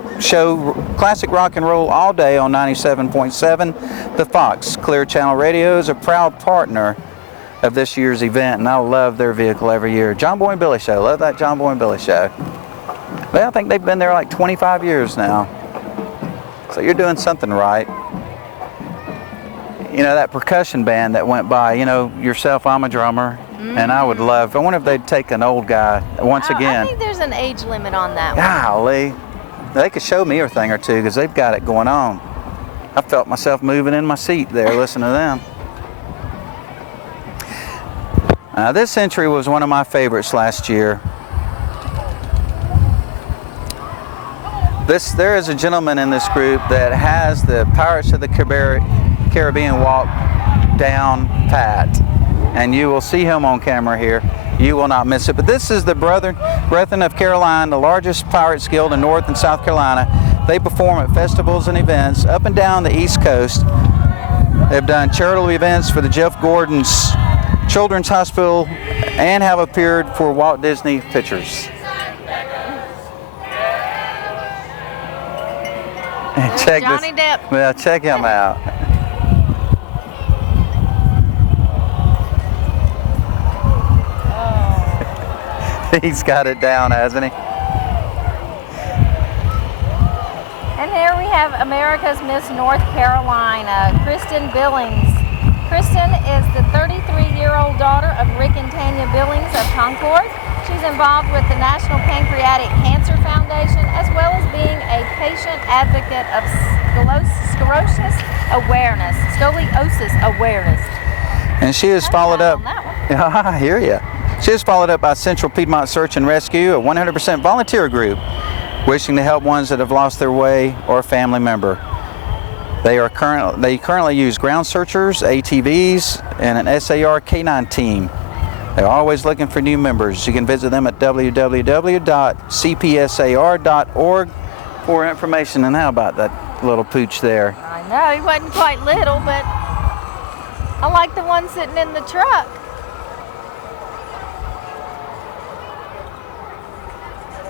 rock and roll all day on 97.7. The Fox Clear Channel Radio is a proud partner of this year's event, and I love their vehicle every year. John Boy and Billy Show. Love that John Boy and Billy Show. Well, I think they've been there like 25 years now. So you're doing something right. You know, that percussion band that went by, you know, yourself, I'm a drummer, and I wonder if they'd take an old guy once again. I think there's an age limit on that one. Golly. They could show me a thing or two because they've got it going on. I felt myself moving in my seat there listening to them. This entry was one of my favorites last year. There is a gentleman in this group that has the Pirates of the Caribbean walk down pat, and you will see him on camera here. You will not miss it. But this is the Brethren of Caroline, the largest Pirates Guild in North and South Carolina. They perform at festivals and events up and down the East Coast. They've done charitable events for the Jeff Gordon's Children's Hospital and have appeared for Walt Disney Pictures. And check Johnny this. Depp. Well, check him out. He's got it down, hasn't he? And here we have America's Miss North Carolina, Kristen Billings. Kristen is the 33-year-old daughter of Rick and Tanya Billings of Concord. She's involved with the National Pancreatic Cancer Foundation, as well as being a patient advocate of scoliosis awareness. And she is followed up. I hear you. She is followed up by Central Piedmont Search and Rescue, a 100% volunteer group wishing to help ones that have lost their way or a family member. They currently use ground searchers, ATVs, and an SAR K9 team. They're always looking for new members. You can visit them at www.cpsar.org for information. And how about that little pooch there? I know, he wasn't quite little, but I like the one sitting in the truck.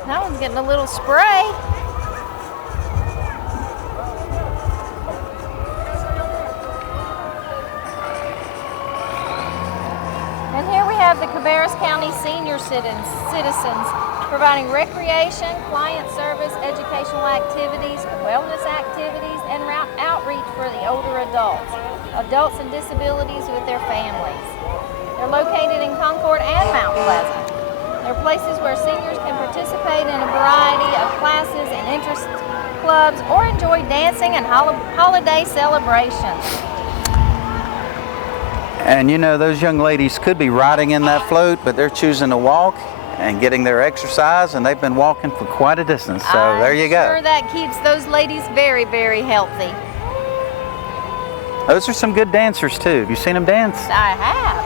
That one's getting a little spray. And here we have the Cabarrus County senior citizens providing recreation, client service, educational activities, wellness activities, and outreach for the older adults and disabilities with their families. They're located in Concord and Mount Pleasant. They're places where seniors can participate in a variety of classes and interest clubs or enjoy dancing and holiday celebrations. And you know, those young ladies could be riding in that float, but they're choosing to walk and getting their exercise, and they've been walking for quite a distance. So there you go. I'm sure that keeps those ladies very, very healthy. Those are some good dancers too. Have you seen them dance? I have.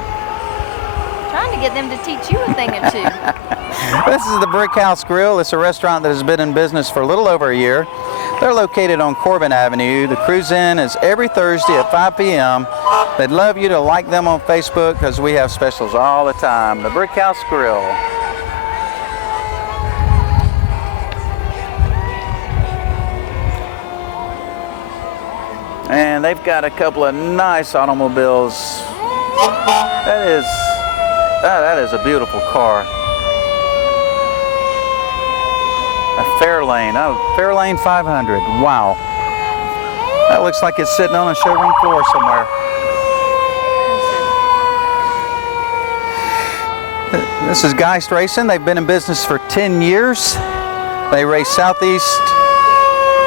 Trying to get them to teach you a thing or two. This is the Brick House Grill. It's a restaurant that has been in business for a little over a year. They're located on Corbin Avenue. The cruise in is every Thursday at 5 p.m. They'd love you to like them on Facebook because we have specials all the time. The Brick House Grill. And they've got a couple of nice automobiles. That is a beautiful car. A Fairlane, Fairlane 500, wow. That looks like it's sitting on a showroom floor somewhere. This is Geist Racing. They've been in business for 10 years. They race Southeast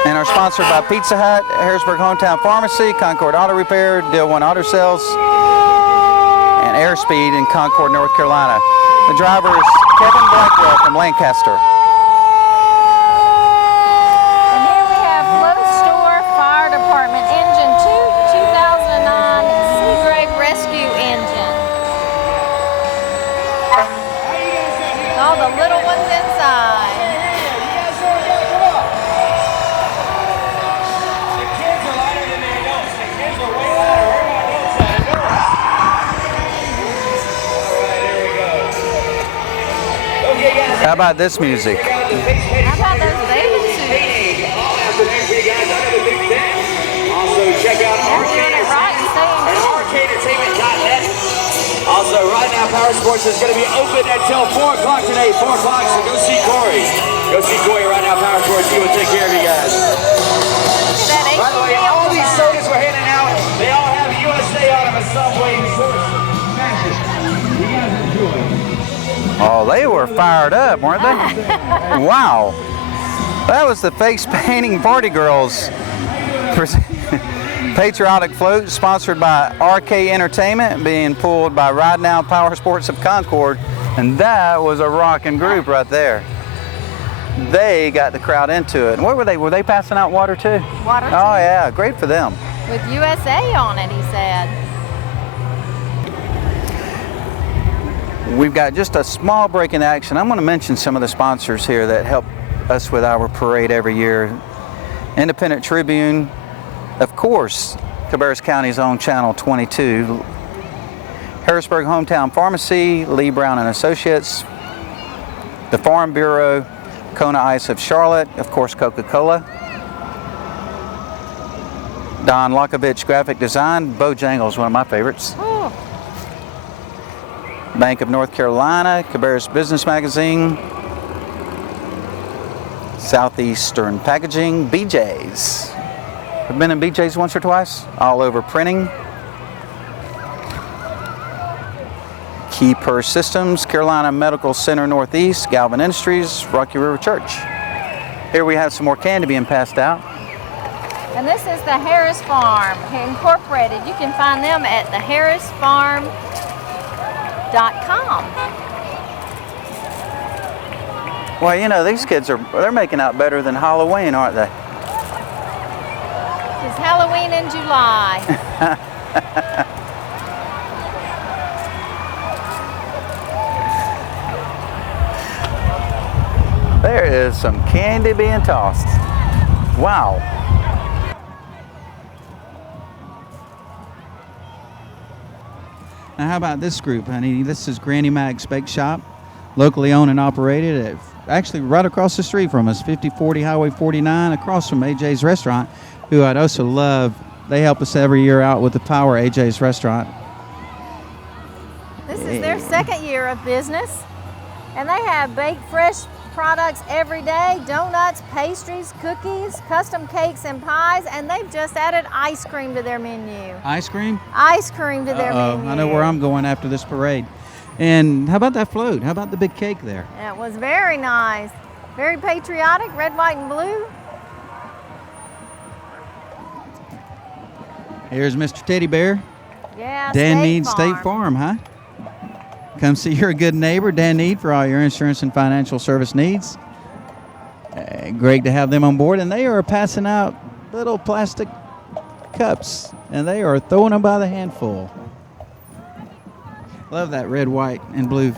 and are sponsored by Pizza Hut, Harrisburg Hometown Pharmacy, Concord Auto Repair, Deal One Auto Sales, and Airspeed in Concord, North Carolina. The driver is Kevin Blackwell from Lancaster. Department engine 2009 Seagrave Rescue engine. All the little ones inside. How about this music? How about those bathing suits? Also, check out arcadeentainment.net. Also, right now, Power Sports is going to be open until 4 o'clock today. 4 o'clock, so go see Corey. Go see Corey right now, Power Sports. He will take care of you guys. By the way, all these sodas we're handing out, they all have USA on them, a Subway source. You guys enjoy. Oh, they were fired up, weren't they? Wow. That was the face painting party girls. Patriotic float sponsored by RK Entertainment, being pulled by Ride Now Power Sports of Concord, and that was a rocking group right there. They got the crowd into it. And what were they? Were they passing out water too? Water too. Oh yeah, great for them. With USA on it, he said. We've got just a small break in action. I'm going to mention some of the sponsors here that help us with our parade every year. Independent Tribune, of course, Cabarrus County's own Channel 22, Harrisburg Hometown Pharmacy, Lee Brown and Associates, the Farm Bureau, Kona Ice of Charlotte, of course Coca-Cola, Don Lokovich Graphic Design, Bojangles, one of my favorites, Bank of North Carolina, Cabarrus Business Magazine, Southeastern Packaging, BJ's. I've been in BJ's once or twice, all over printing. Key Purse Systems, Carolina Medical Center Northeast, Galvin Industries, Rocky River Church. Here we have some more candy being passed out. And this is the Harris Farm Incorporated. You can find them at theharrisfarm.com. Well, you know, these kids they're making out better than Halloween, aren't they? It's Halloween in July. There is some candy being tossed. Wow. Now how about this group, honey? This is Granny Mac's Bake Shop, locally owned and operated, actually right across the street from us, 5040 Highway 49, across from AJ's Restaurant, who I'd also love. They help us every year out with the Power AJ's Restaurant. This is their second year of business, and they have baked fresh products every day, donuts, pastries, cookies, custom cakes and pies, and they've just added ice cream to their menu. Ice cream? Ice cream to their menu. I know where I'm going after this parade. And how about that float? How about the big cake there? It was very nice. Very patriotic, red, white, and blue. Here's Mr. Teddy Bear. Yeah, Dan State Need Farm. State Farm, huh? Come see your good neighbor, Dan Need, for all your insurance and financial service needs. Great to have them on board. And they are passing out little plastic cups, and they are throwing them by the handful. Love that red, white, and blue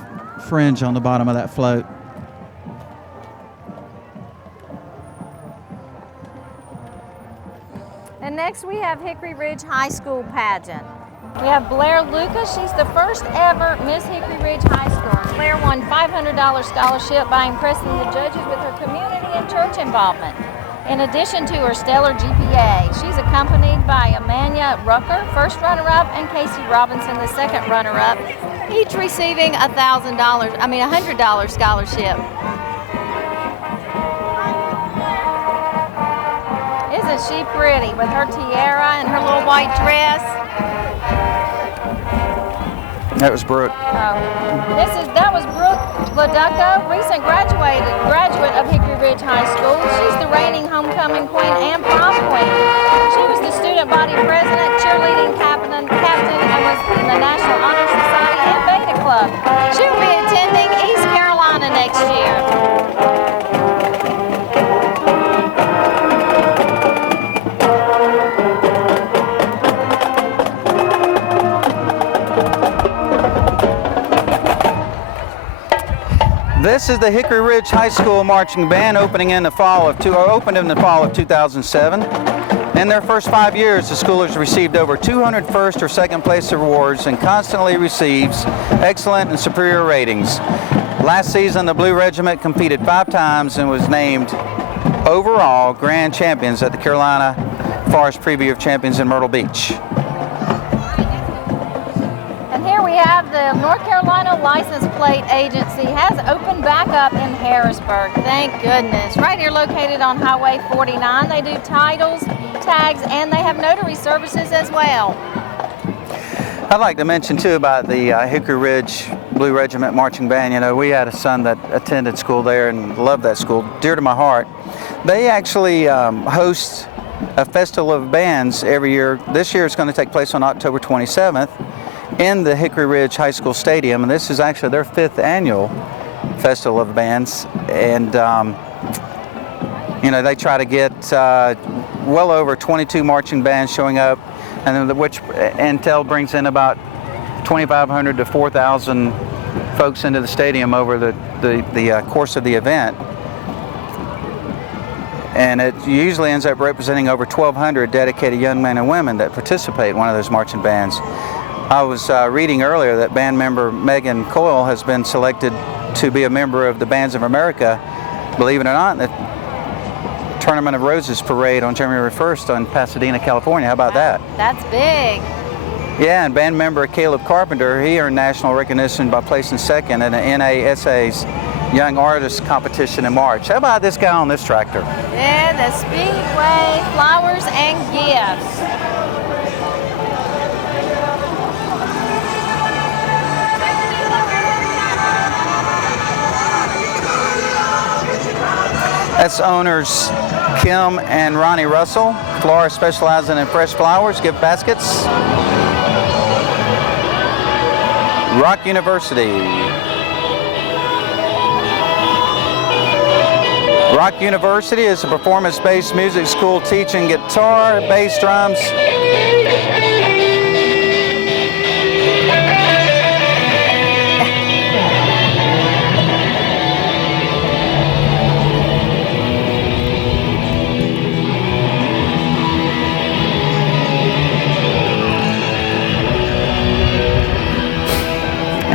fringe on the bottom of that float. And next we have Hickory Ridge High School pageant. We have Blair Lucas. She's the first ever Miss Hickory Ridge High School. Blair won $500 scholarship by impressing the judges with her community and church involvement. In addition to her stellar GPA, she's accompanied by Amanda Rucker, first runner-up, and Casey Robinson, the second runner-up, each receiving a $100 scholarship. Isn't she pretty with her tiara and her little white dress? That was Brooke. Oh. That was Brooke Laducco, recent graduate of Hickory Ridge High School. She's the reigning homecoming queen and prom queen. She was the student body president, cheerleading captain, and was in the National Honor Society and Beta Club. She will be attending East Carolina next year. This is the Hickory Ridge High School Marching Band, opened in the fall of 2007. In their first 5 years, the school has received over 200 first or second place awards and constantly receives excellent and superior ratings. Last season, the Blue Regiment competed 5 times and was named overall grand champions at the Carolina Forest Preview of Champions in Myrtle Beach. We have the North Carolina License Plate Agency has opened back up in Harrisburg. Thank goodness. Right here located on Highway 49. They do titles, tags, and they have notary services as well. I'd like to mention too about the Hickory Ridge Blue Regiment Marching Band. You know, we had a son that attended school there and loved that school, dear to my heart. They actually host a festival of bands every year. This year it's going to take place on October 27th. In the Hickory Ridge High School Stadium, and this is actually their 5th annual Festival of Bands. And you know, they try to get well over 22 marching bands showing up, and which Intel brings in about 2,500 to 4,000 folks into the stadium over the course of the event. And it usually ends up representing over 1,200 dedicated young men and women that participate in one of those marching bands. I was reading earlier that band member Megan Coyle has been selected to be a member of the Bands of America, believe it or not, in the Tournament of Roses parade on January 1st in Pasadena, California. How about that? That's big. Yeah, and band member Caleb Carpenter, he earned national recognition by placing second in the NASA's Young Artist Competition in March. How about this guy on this tractor? Yeah, the Speedway Flowers and Gifts. That's owners Kim and Ronnie Russell, florists specializing in fresh flowers, gift baskets. Rock University. Rock University is a performance-based music school teaching guitar, bass, drums,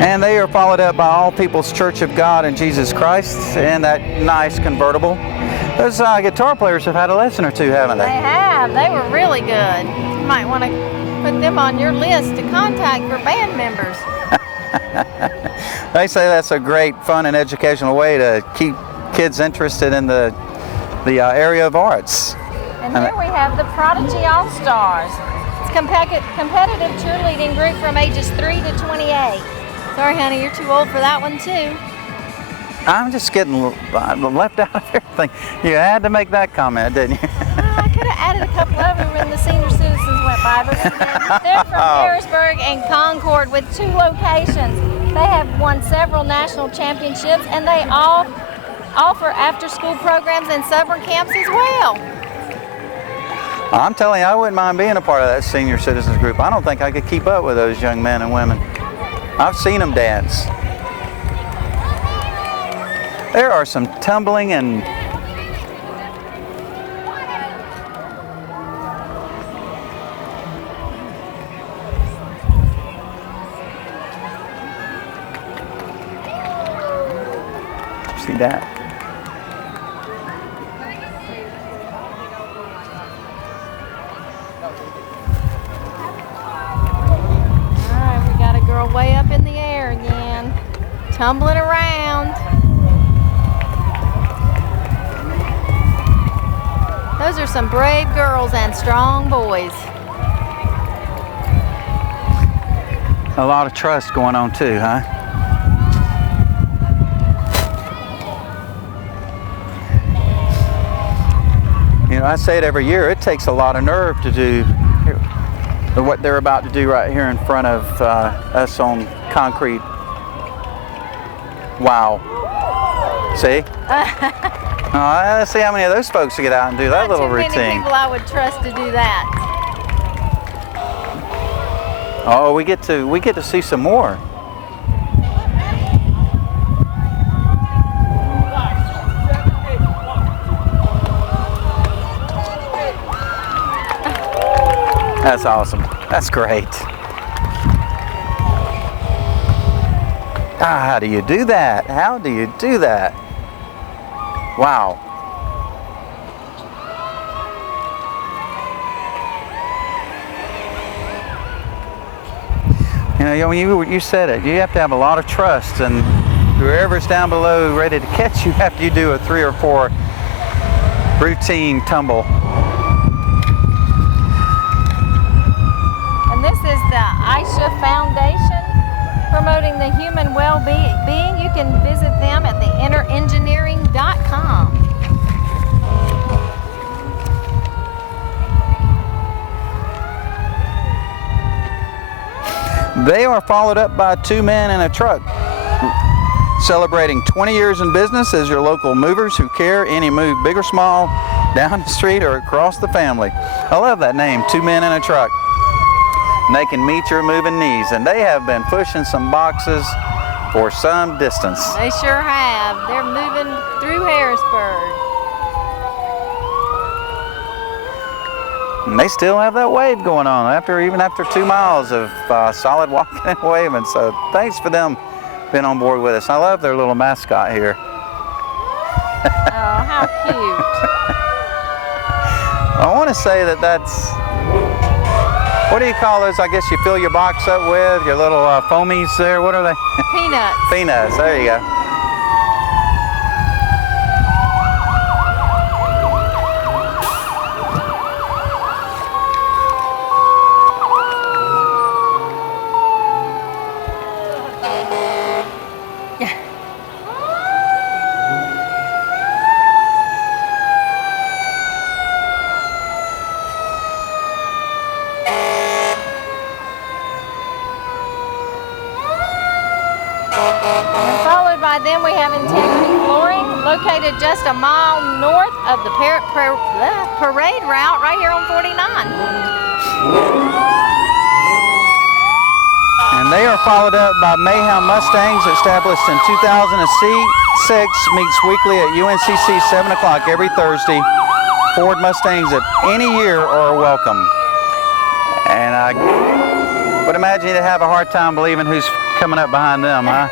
and they are followed up by All People's Church of God in Jesus Christ in that nice convertible. Those guitar players have had a lesson or two, haven't they? They have. They were really good. You might want to put them on your list to contact for band members. They say that's a great, fun, and educational way to keep kids interested in the area of arts. And here we have the Prodigy All-Stars. It's a competitive cheerleading group from ages 3 to 28. Sorry, honey, you're too old for that one, too. I'm just getting left out of everything. You had to make that comment, didn't you? I could have added a couple of them when the senior citizens went by, but they're from Harrisburg and Concord with 2 locations. They have won several national championships, and they all offer after-school programs and summer camps as well. I'm telling you, I wouldn't mind being a part of that senior citizens group. I don't think I could keep up with those young men and women. I've seen them dance. There are some tumbling and see that. Way up in the air again, tumbling around. Those are some brave girls and strong boys. A lot of trust going on too, huh? You know, I say it every year, it takes a lot of nerve to do what they're about to do right here in front of us on concrete. Wow. See? Let's see how many of those folks get out and do that little routine. Not too many people I would trust to do that. Oh, we get to see some more. That's awesome. That's great. How do you do that? How do you do that? Wow. You know, you said it. You have to have a lot of trust, and whoever's down below ready to catch you after you do a 3 or 4 routine tumble. This is the Aisha Foundation promoting the human well-being. You can visit them at theinnerengineering.com. They are followed up by 2 men in a truck, celebrating 20 years in business as your local movers who care any move, big or small, down the street or across the family. I love that name, 2 men in a truck. And they can meet your moving needs, and they have been pushing some boxes for some distance. They sure have. They're moving through Harrisburg. And they still have that wave going on even after 2 miles of solid walking and waving. So thanks for them being on board with us. I love their little mascot here. Oh, how cute. I want to say that's, what do you call those? I guess you fill your box up with, your little foamies there. What are they? Peanuts. Peanuts, there you go. And followed by them, we have Integrity Flooring, located just a mile north of the parade route right here on 49. And they are followed up by Mayhem Mustangs, established in 2006, meets weekly at UNCC 7 o'clock every Thursday. Ford Mustangs of any year are welcome. And I would imagine you'd have a hard time believing who's coming up behind them, huh?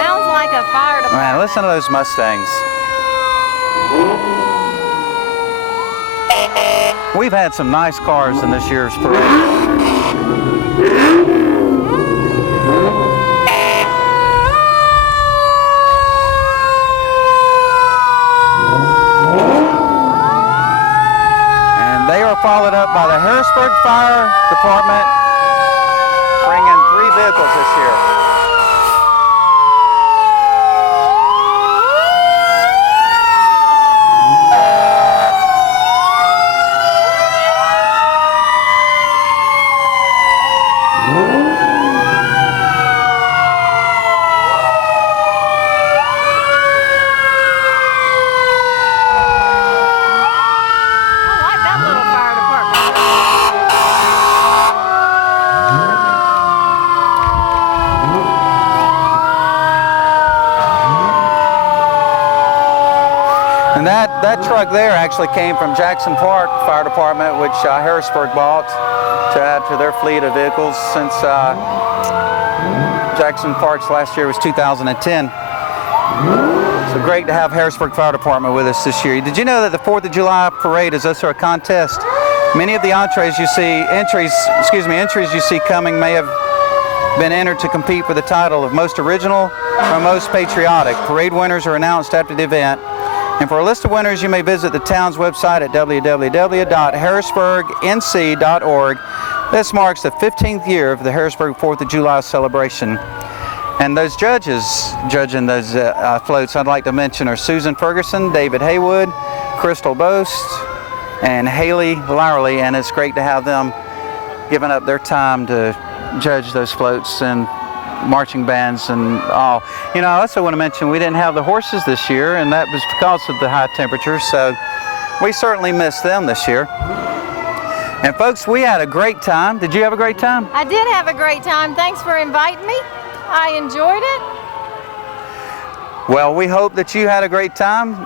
Sounds like a fire department. Man, listen to those Mustangs. We've had some nice cars in this year's parade. And they are followed up by the Harrisburg Fire Department, bringing 3 vehicles this year. And that truck there actually came from Jackson Park Fire Department, which Harrisburg bought to add to their fleet of vehicles since Jackson Park's last year was 2010. So great to have Harrisburg Fire Department with us this year. Did you know that the 4th of July parade is also a contest? Many of the entries you see coming may have been entered to compete for the title of most original or most patriotic. Parade winners are announced after the event. And for a list of winners, you may visit the town's website at www.harrisburgnc.org. This marks the 15th year of the Harrisburg 4th of July celebration. And those judges judging those floats I'd like to mention are Susan Ferguson, David Haywood, Crystal Boast, and Haley Lowerly. And it's great to have them giving up their time to judge those floats and marching bands and all. You know, I also want to mention we didn't have the horses this year, and that was because of the high temperatures, so we certainly missed them this year. And folks, we had a great time. Did you have a great time? I did have a great time. Thanks for inviting me. I enjoyed it. Well, we hope that you had a great time.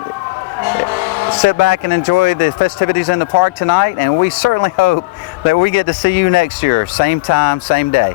Sit back and enjoy the festivities in the park tonight, and we certainly hope that we get to see you next year, same time, same day.